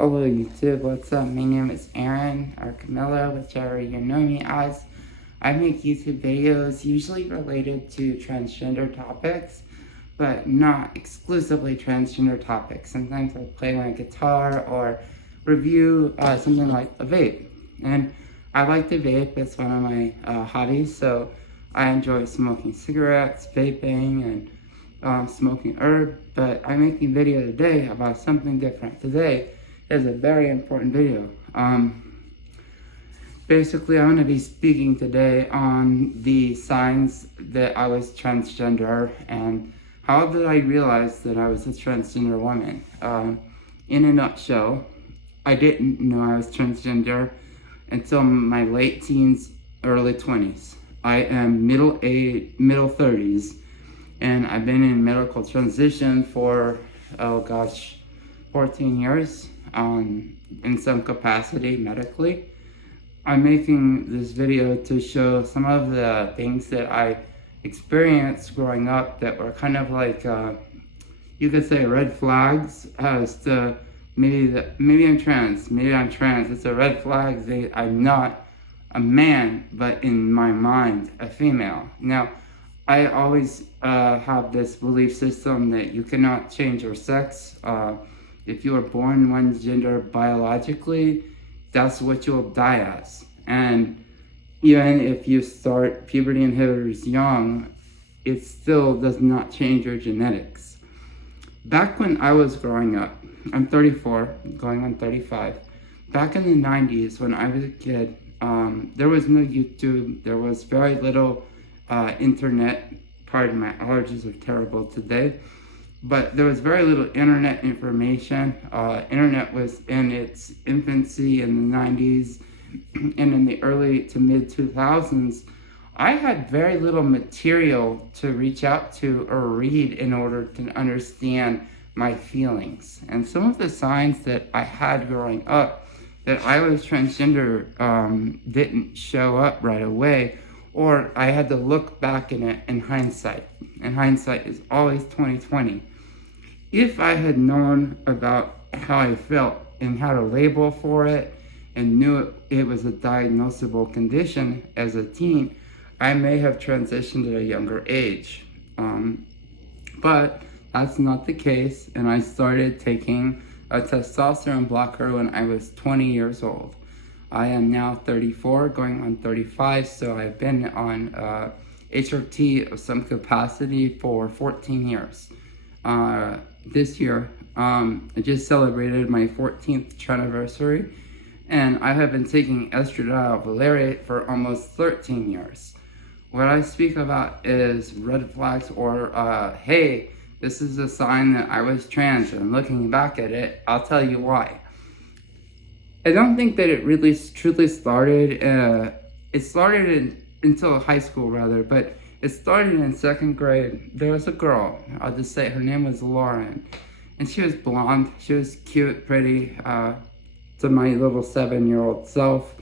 Hello YouTube, what's up? My name is Aaron or Camilla, whichever you know me as. I make YouTube videos usually related to transgender topics, but not exclusively transgender topics. Sometimes I play my guitar or review something like a vape. And I like to vape, it's one of my hobbies, so I enjoy smoking cigarettes, vaping, and smoking herb, but I'm making a video today about something different. Today is a very important video. Basically, I'm going to be speaking today on the signs that I was transgender and how did I realize that I was a transgender woman. In a nutshell, I didn't know I was transgender until my late teens, early 20s. I am middle 30s, and I've been in medical transition for, 14 years. In some capacity medically. I'm making this video to show some of the things that I experienced growing up that were kind of like, you could say red flags as to maybe I'm trans, it's a red flag that I'm not a man, but in my mind, a female. Now, I always have this belief system that you cannot change your sex. If you are born one gender biologically, that's what you'll die as. And even if you start puberty inhibitors young, it still does not change your genetics. Back when I was growing up, I'm 34, going on 35. Back in the 90s, when I was a kid, there was no YouTube, there was very little internet. Pardon, my allergies are terrible today. But there was very little internet information. Internet was in its infancy in the 90s, and in the early to mid 2000s, I had very little material to reach out to or read in order to understand my feelings. And some of the signs that I had growing up that I was transgender didn't show up right away, or I had to look back in it in hindsight. And hindsight is always 20/20. If I had known about how I felt and how to label for it and knew it was a diagnosable condition as a teen, I may have transitioned at a younger age. But that's not the case, and I started taking a testosterone blocker when I was 20 years old. I am now 34, going on 35, so I've been on HRT of some capacity for 14 years. This year, I just celebrated my 14th anniversary, and I have been taking estradiol valerate for almost 13 years. What I speak about is red flags or, hey, this is a sign that I was trans, and looking back at it, I'll tell you why. I don't think that it really truly started, until high school rather, but it started in second grade. There was a girl, I'll just say her name was Lauren, and she was blonde, she was cute, pretty, to my little 7-year-old self.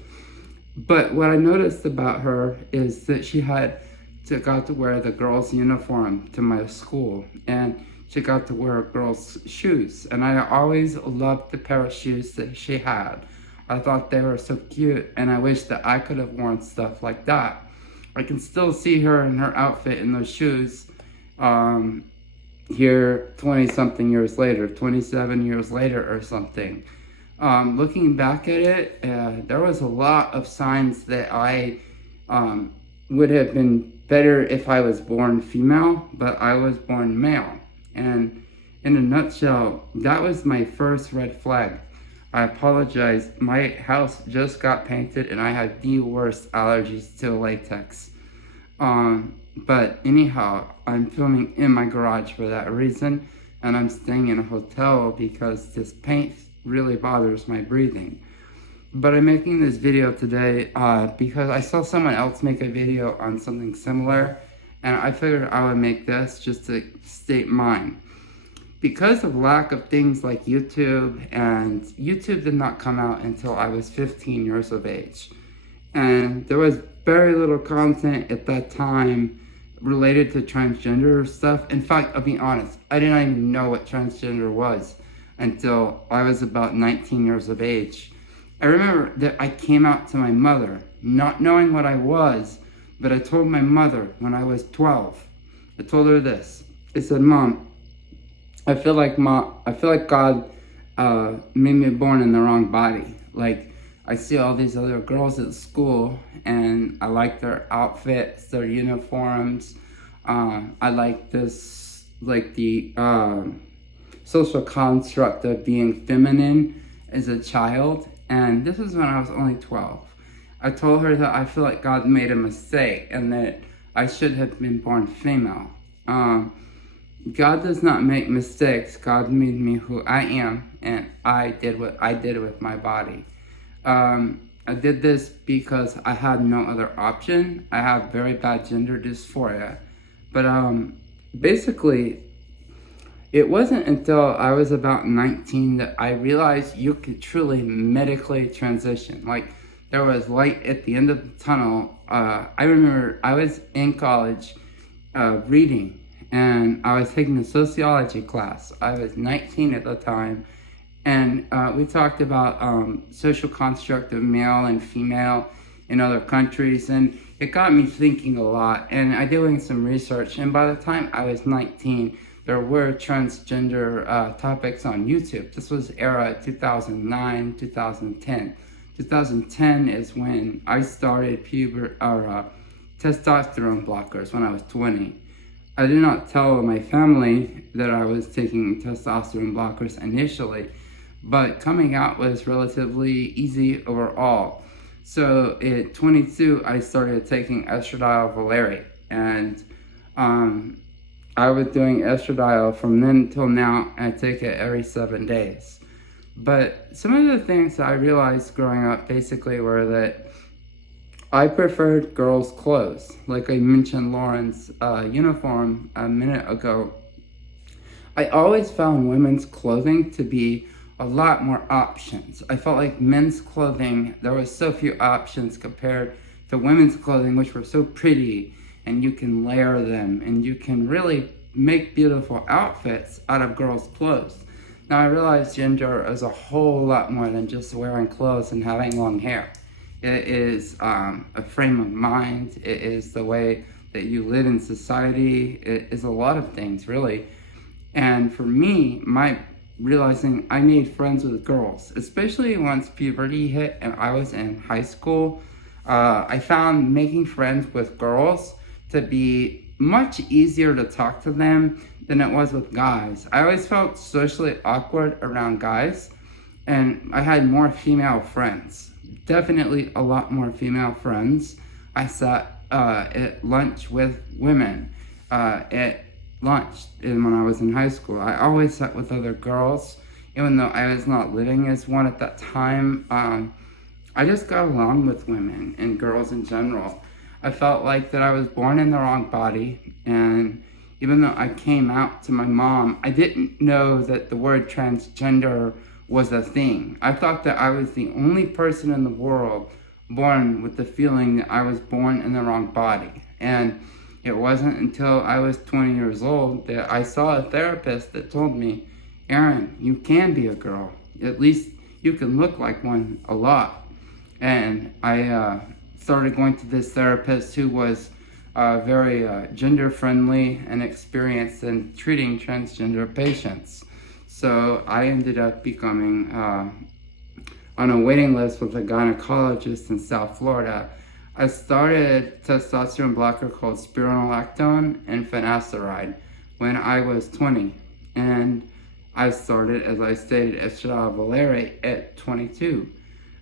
But what I noticed about her is that she got to wear the girls' uniform to my school, and she got to wear girls' shoes, and I always loved the pair of shoes that she had. I thought they were so cute, and I wish that I could have worn stuff like that. I can still see her in her outfit in those shoes here 20-something years later, 27 years later or something. Looking back at it, there was a lot of signs that I would have been better if I was born female, but I was born male. And in a nutshell, that was my first red flag. I apologize, my house just got painted and I had the worst allergies to latex. But anyhow, I'm filming in my garage for that reason, and I'm staying in a hotel because this paint really bothers my breathing. But I'm making this video today because I saw someone else make a video on something similar, and I figured I would make this just to state mine. Because of lack of things like YouTube, and YouTube did not come out until I was 15 years of age. And there was very little content at that time related to transgender stuff. In fact, I'll be honest, I didn't even know what transgender was. until I was about 19 years of age. I remember that I came out to my mother, not knowing what I was, but I told my mother when I was 12. I told her this. I said, Mom, I feel like God made me born in the wrong body. Like, I see all these other girls at school, and I like their outfits, their uniforms. I like this, like the social construct of being feminine as a child. And this was when I was only 12. I told her that I feel like God made a mistake and that I should have been born female. God does not make mistakes. God made me who I am, and I did what I did with my body. I did this because I had no other option. I have very bad gender dysphoria. But basically, it wasn't until I was about 19 that I realized you could truly medically transition. Like, there was light at the end of the tunnel. I remember I was in college reading, and I was taking a sociology class. I was 19 at the time, and we talked about social construct of male and female in other countries, and it got me thinking a lot. And I did doing some research, and by the time I was 19, there were transgender topics on YouTube. This was era 2009, 2010. 2010 is when I started testosterone blockers when I was 20. I did not tell my family that I was taking testosterone blockers initially, but coming out was relatively easy overall. So at 22, I started taking estradiol valerate, and I was doing estradiol from then till now, and I take it every 7 days. But some of the things that I realized growing up basically were that I preferred girls' clothes. Like I mentioned Lauren's uniform a minute ago. I always found women's clothing to be a lot more options. I felt like men's clothing, there was so few options compared to women's clothing, which were so pretty, and you can layer them, and you can really make beautiful outfits out of girls' clothes. Now, I realize gender is a whole lot more than just wearing clothes and having long hair. It is a frame of mind. It is the way that you live in society. It is a lot of things, really. And for me, realizing I made friends with girls, especially once puberty hit and I was in high school, I found making friends with girls to be much easier to talk to them than it was with guys. I always felt socially awkward around guys, and I had more female friends. Definitely a lot more female friends. I sat at lunch with women at lunch when I was in high school. I always sat with other girls, even though I was not living as one at that time. I just got along with women and girls in general. I felt like that I was born in the wrong body, and even though I came out to my mom, I didn't know that the word transgender was a thing. I thought that I was the only person in the world born with the feeling that I was born in the wrong body. And it wasn't until I was 20 years old that I saw a therapist that told me, Aaron, you can be a girl. At least you can look like one a lot. And I started going to this therapist who was very gender-friendly and experienced in treating transgender patients. So I ended up becoming on a waiting list with a gynecologist in South Florida. I started testosterone blocker called spironolactone and finasteride when I was 20. And I started, as I stated, estradiol valerate at 22.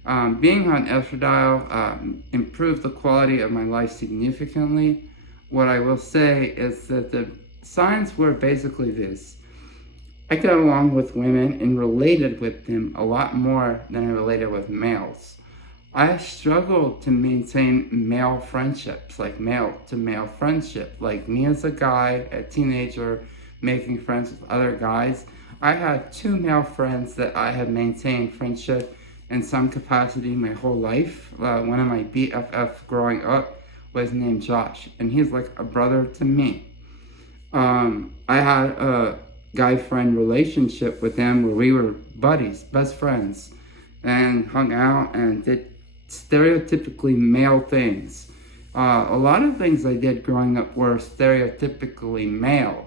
Being on estradiol improved the quality of my life significantly. What I will say is that the signs were basically this. I got along with women and related with them a lot more than I related with males. I struggled to maintain male friendships, like male-to-male friendship. Like me as a guy, a teenager, making friends with other guys. I had 2 male friends that I had maintained friendship in some capacity my whole life. One of my BFF growing up was named Josh, and he's like a brother to me. I had guy-friend relationship with him where we were buddies, best friends, and hung out and did stereotypically male things. A lot of things I did growing up were stereotypically male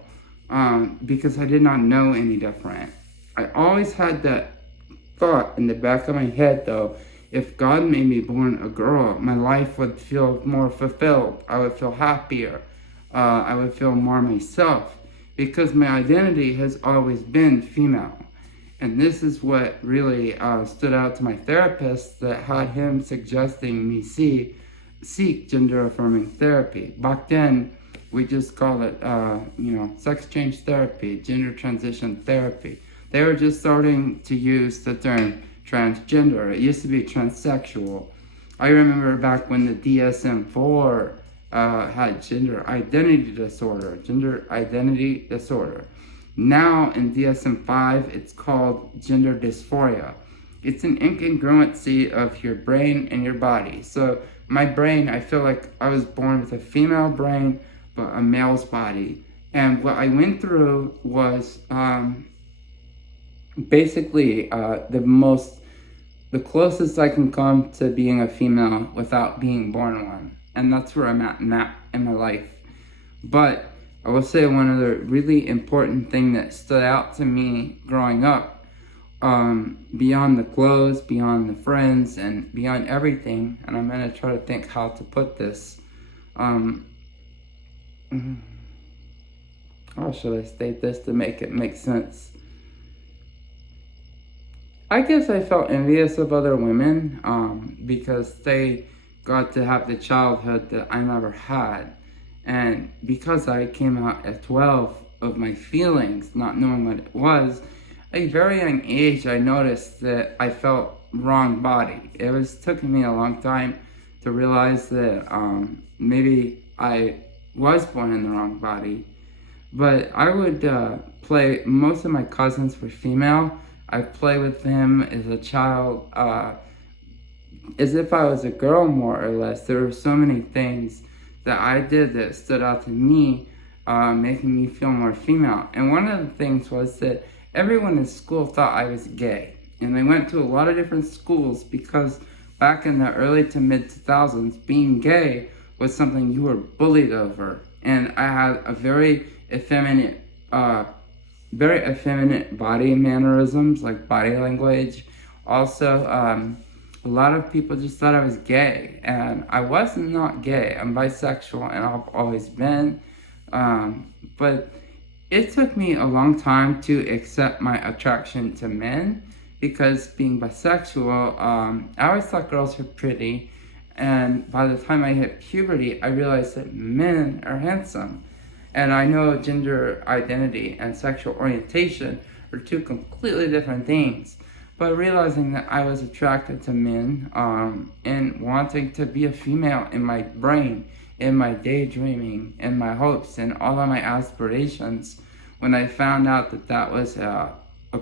because I did not know any different. I always had that thought in the back of my head, though, if God made me born a girl, my life would feel more fulfilled. I would feel happier. I would feel more myself because my identity has always been female. And this is what really stood out to my therapist that had him suggesting me seek gender-affirming therapy. Back then, we just called it, sex change therapy, gender transition therapy. They were just starting to use the term transgender. It used to be transsexual. I remember back when the DSM-4 had gender identity disorder. Now in DSM-5, it's called gender dysphoria. It's an incongruency of your brain and your body. So my brain, I feel like I was born with a female brain, but a male's body. And what I went through was basically the closest I can come to being a female without being born one. And that's where I'm at now in my life. But I will say one of the really important thing that stood out to me growing up, beyond the clothes, beyond the friends, and beyond everything, and I'm going to try to think how to put this. How should I state this to make it make sense? I guess I felt envious of other women because they got to have the childhood that I never had. And because I came out at 12 of my feelings, not knowing what it was, at a very young age, I noticed that I felt wrong body. It was taking me a long time to realize that maybe I was born in the wrong body. But I would play, most of my cousins were female. I played with them as a child as if I was a girl, more or less. There were so many things that I did that stood out to me, making me feel more female. And one of the things was that everyone in school thought I was gay. And I went to a lot of different schools because back in the early to mid 2000s, being gay was something you were bullied over. And I had a very effeminate body mannerisms, like body language. Also, a lot of people just thought I was gay, and I was not gay. I'm bisexual, and I've always been. But it took me a long time to accept my attraction to men, because being bisexual, I always thought girls were pretty, and by the time I hit puberty, I realized that men are handsome. And I know gender identity and sexual orientation are two completely different things. But realizing that I was attracted to men and wanting to be a female in my brain, in my daydreaming, in my hopes, and all of my aspirations, when I found out that that was a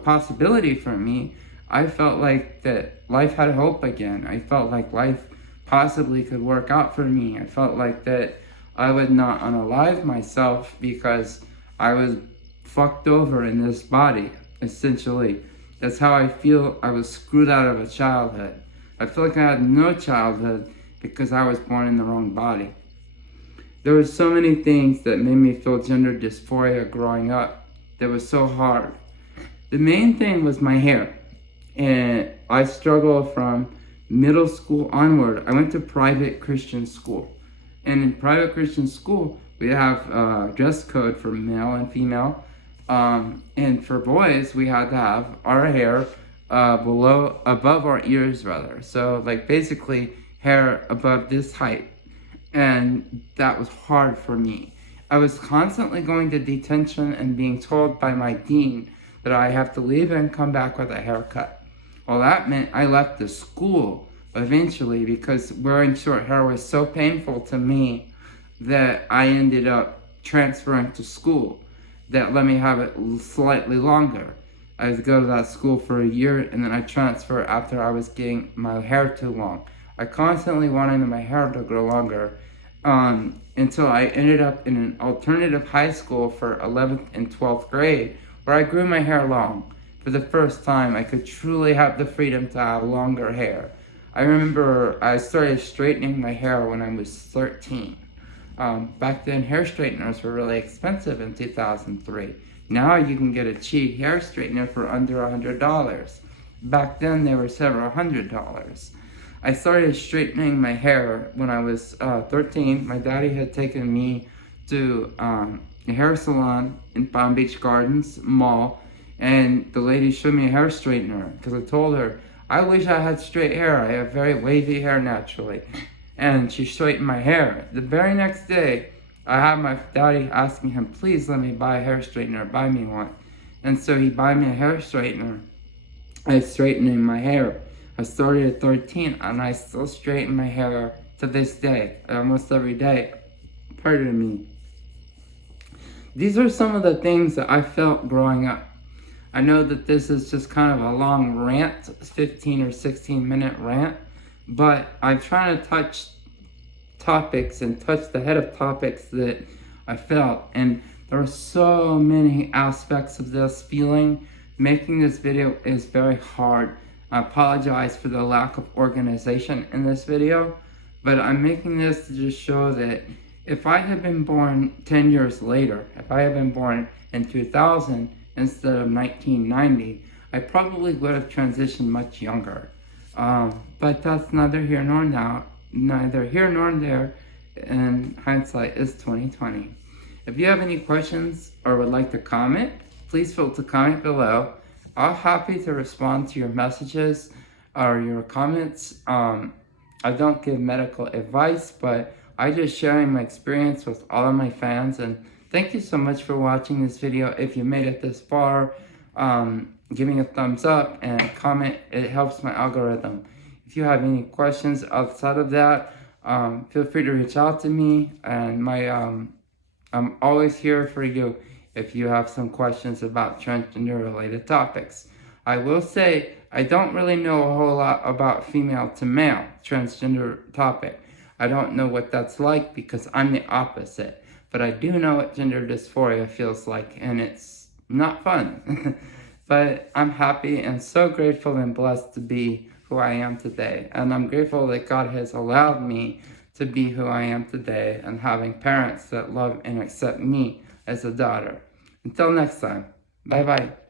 possibility for me, I felt like that life had hope again. I felt like life possibly could work out for me. I felt like that I would not unalive myself because I was fucked over in this body, essentially. That's how I feel. I was screwed out of a childhood. I feel like I had no childhood because I was born in the wrong body. There were so many things that made me feel gender dysphoria growing up that was so hard. The main thing was my hair. And I struggled from middle school onward. I went to private Christian school. And in private Christian school, we have dress code for male and female. And for boys, we had to have our hair above our ears rather. So like basically hair above this height. And that was hard for me. I was constantly going to detention and being told by my dean that I have to leave and come back with a haircut. Well, that meant I left the school eventually because wearing short hair was so painful to me that I ended up transferring to school that let me have it slightly longer. I would go to that school for a year and then I transferred after I was getting my hair too long. I constantly wanted my hair to grow longer until I ended up in an alternative high school for 11th and 12th grade where I grew my hair long. For the first time, I could truly have the freedom to have longer hair. I remember I started straightening my hair when I was 13. Back then, hair straighteners were really expensive in 2003. Now you can get a cheap hair straightener for under $100. Back then, they were several $100s. I started straightening my hair when I was 13. My daddy had taken me to a hair salon in Palm Beach Gardens Mall, and the lady showed me a hair straightener because I told her, I wish I had straight hair. I have very wavy hair naturally. And she straightened my hair. The very next day, I had my daddy asking him, please let me buy a hair straightener, buy me one. And so he bought me a hair straightener. I straightening my hair. I started at 13 and I still straighten my hair to this day, almost every day. Pardon me. These are some of the things that I felt growing up. I know that this is just kind of a long rant, 15 or 16 minute rant, but I'm trying to touch topics and touch the head of topics that I felt. And there are so many aspects of this feeling. Making this video is very hard. I apologize for the lack of organization in this video, but I'm making this to just show that if I had been born 10 years later, if I had been born in 2000 instead of 1990, I probably would have transitioned much younger. But that's neither here nor there, and hindsight is 2020. If you have any questions or would like to comment, please feel free to comment below. I'm happy to respond to your messages or your comments. I don't give medical advice, but I just sharing my experience with all of my fans. And thank you so much for watching this video. If you made it this far, give me a thumbs up and comment. It helps my algorithm. If you have any questions outside of that, feel free to reach out to me. And I'm always here for you if you have some questions about transgender related topics. I will say I don't really know a whole lot about female to male transgender topic. I don't know what that's like because I'm the opposite, but I do know what gender dysphoria feels like, and it's not fun. But I'm happy and so grateful and blessed to be who I am today. And I'm grateful that God has allowed me to be who I am today and having parents that love and accept me as a daughter. Until next time, bye-bye.